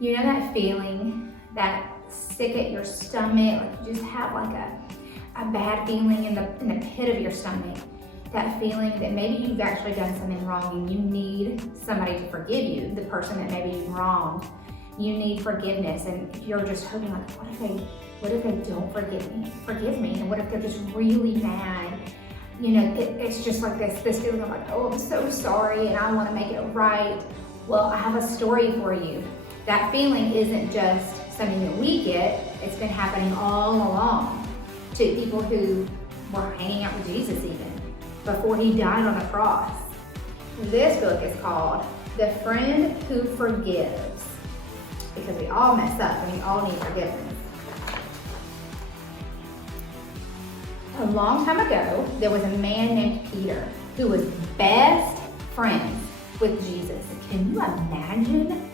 You know that feeling, that sick at your stomach, like you just have like a bad feeling in the pit of your stomach. That feeling that maybe you've actually done something wrong and you need somebody to forgive you, the person that maybe you wronged. You need forgiveness, and you're just hoping like, what if they don't forgive me? And what if they're just really mad? You know, it's just like this feeling of like, oh, I'm so sorry and I want to make it right. Well, I have a story for you. That feeling isn't just something that we get. It's been happening all along to people who were hanging out with Jesus even before he died on the cross. This book is called The Friend Who Forgives, because we all mess up and we all need forgiveness. A long time ago, there was a man named Peter who was best friends with Jesus. Can you imagine?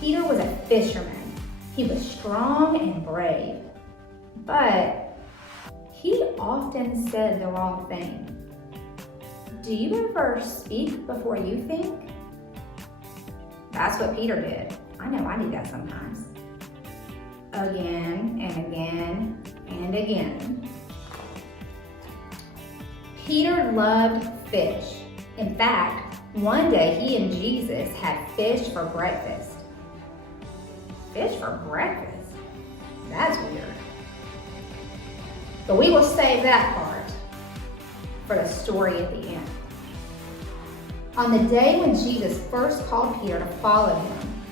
Peter was a fisherman. He was strong and brave, but he often said the wrong thing. Do you ever speak before you think? That's what Peter did. I know I do that sometimes. Again and again and again. Peter loved fish. In fact, one day he and Jesus had fish for breakfast. Fish for breakfast? That's weird. But we will save that part for the story at the end. On the day when Jesus first called Peter to follow him,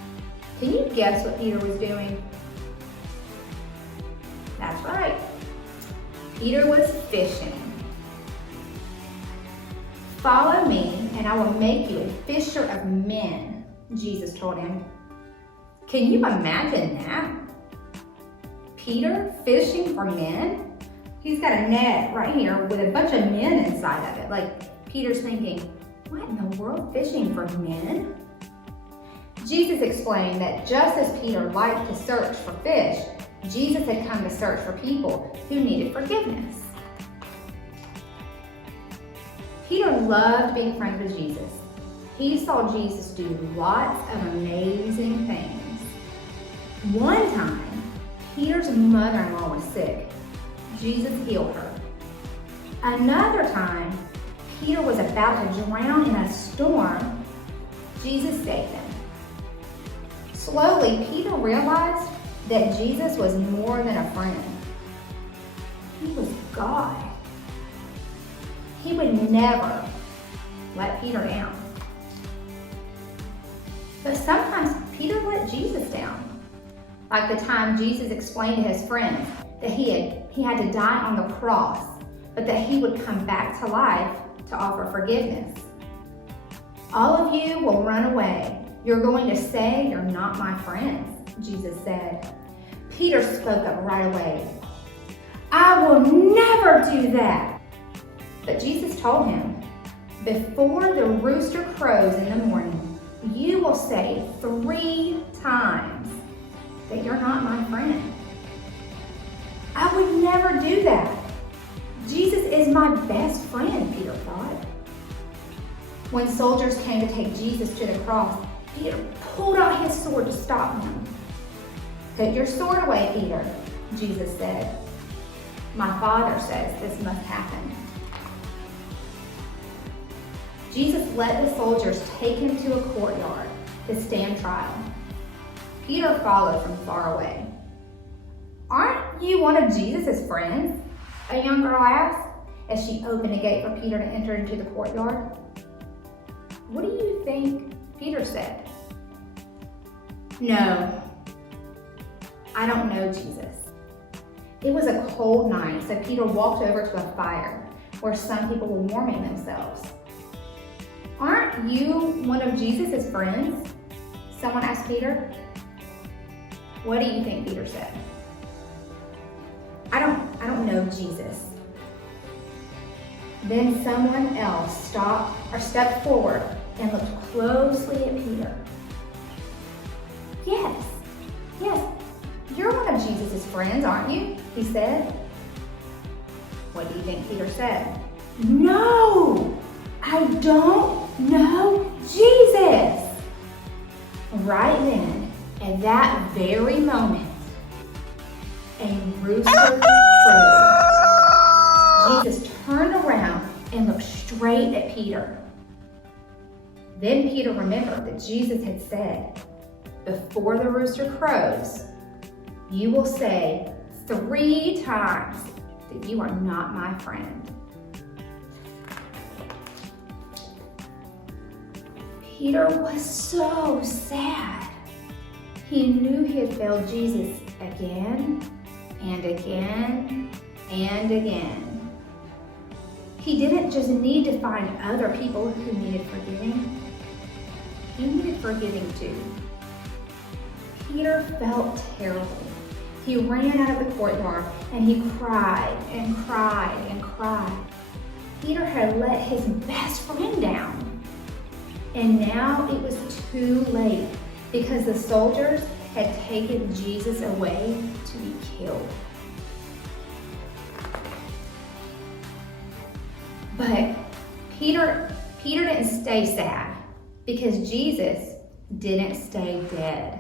can you guess what Peter was doing? That's right. Peter was fishing. Follow me and I will make you a fisher of men, Jesus told him. Can you imagine that? Peter fishing for men? He's got a net right here with a bunch of men inside of it. Like Peter's thinking, what in the world, fishing for men? Jesus explained that just as Peter liked to search for fish, Jesus had come to search for people who needed forgiveness. Peter loved being friends with Jesus. He saw Jesus do lots of amazing things. One time, Peter's mother-in-law was sick. Jesus healed her. Another time, Peter was about to drown in a storm. Jesus saved him. Slowly, Peter realized that Jesus was more than a friend. He was God. He would never let Peter down. But sometimes Peter let Jesus down. Like the time Jesus explained to his friends that he had to die on the cross, but that he would come back to life to offer forgiveness. All of you will run away. You're going to say you're not my friends, Jesus said. Peter spoke up right away. I will never do that. But Jesus told him, before the rooster crows in the morning, you will say 3 times that you're not my friend. I would never do that. Jesus is my best friend, Peter thought. When soldiers came to take Jesus to the cross, Peter pulled out his sword to stop him. Put your sword away, Peter, Jesus said. My Father says this must happen. Jesus let the soldiers take him to a courtyard to stand trial. Peter followed from far away. Aren't you one of Jesus' friends? A young girl asked as she opened the gate for Peter to enter into the courtyard. What do you think Peter said? No, I don't know Jesus. It was a cold night, so Peter walked over to a fire where some people were warming themselves. Aren't you one of Jesus' friends? Someone asked Peter. What do you think Peter said? I don't know Jesus. Then someone else stepped forward and looked closely at Peter. Yes, you're one of Jesus' friends, aren't you? He said. What do you think Peter said? No, I don't know Jesus. Right then, At that very moment, a rooster crowed. Jesus turned around and looked straight at Peter. Then Peter remembered that Jesus had said, "Before the rooster crows, you will say 3 times that you are not my friend." Peter was so sad. He knew he had failed Jesus again and again and again. He didn't just need to find other people who needed forgiving. He needed forgiving too. Peter felt terrible. He ran out of the courtyard and he cried and cried and cried. Peter had let his best friend down. And now it was too late because the soldiers had taken Jesus away to be killed. But Peter didn't stay sad because Jesus didn't stay dead.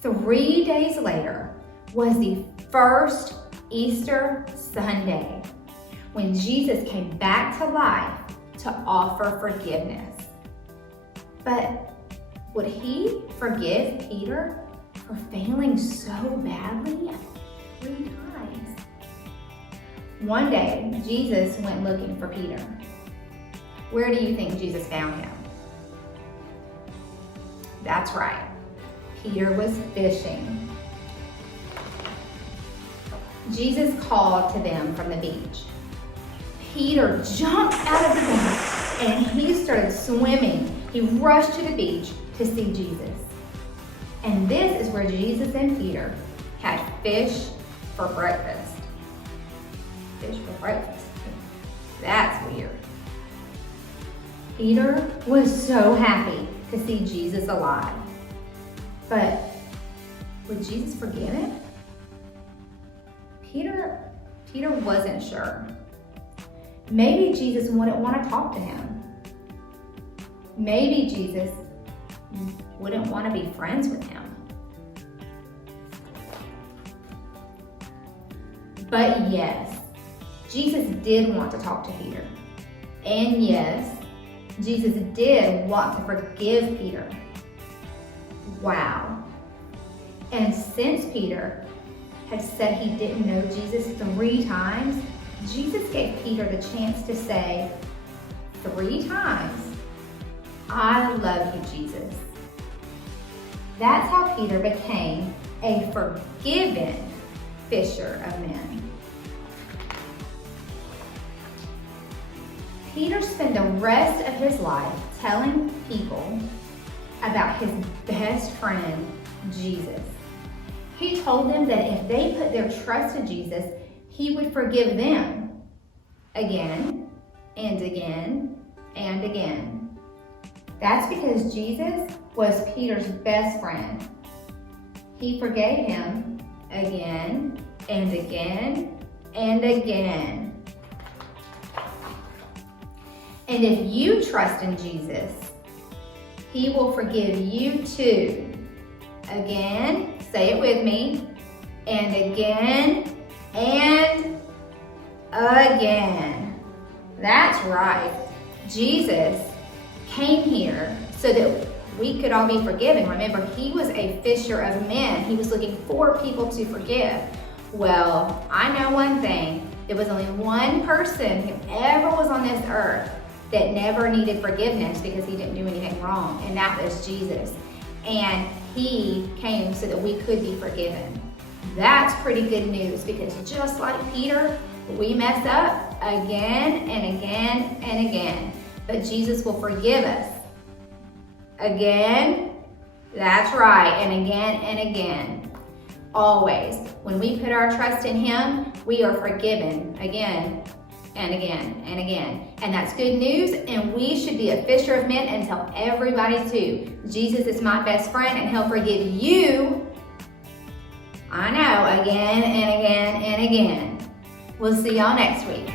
3 days later was the first Easter Sunday when Jesus came back to life to offer forgiveness. But would he forgive Peter for failing so badly 3 times? One day, Jesus went looking for Peter. Where do you think Jesus found him? That's right. Peter was fishing. Jesus called to them from the beach. Peter jumped out of the boat and he started swimming. He rushed to the beach to see Jesus. And this is where Jesus and Peter had fish for breakfast. Fish for breakfast. That's weird. Peter was so happy to see Jesus alive. But would Jesus forgive him? Peter wasn't sure. Maybe Jesus wouldn't want to talk to him. Maybe Jesus wouldn't want to be friends with him. But yes, Jesus did want to talk to Peter. And yes, Jesus did want to forgive Peter. Wow. And since Peter had said he didn't know Jesus 3 times, Jesus gave Peter the chance to say 3 times, "I love you, Jesus." That's how Peter became a forgiven fisher of men. Peter spent the rest of his life telling people about his best friend, Jesus. He told them that if they put their trust in Jesus, he would forgive them again and again and again. That's because Jesus was Peter's best friend. He forgave him again and again and again. And if you trust in Jesus, he will forgive you too. Again, say it with me, and again and again. That's right. Jesus came here so that we could all be forgiven. Remember, he was a fisher of men. He was looking for people to forgive. Well, I know one thing. There was only one person who ever was on this earth that never needed forgiveness because he didn't do anything wrong, and that was Jesus. And he came so that we could be forgiven. That's pretty good news because just like Peter, we mess up again and again and again. But Jesus will forgive us again, that's right, and again and again. Always. When we put our trust in him, we are forgiven again and again and again. And that's good news, and we should be a fisher of men and tell everybody too. Jesus is my best friend and he'll forgive you, I know, again and again and again. We'll see y'all next week.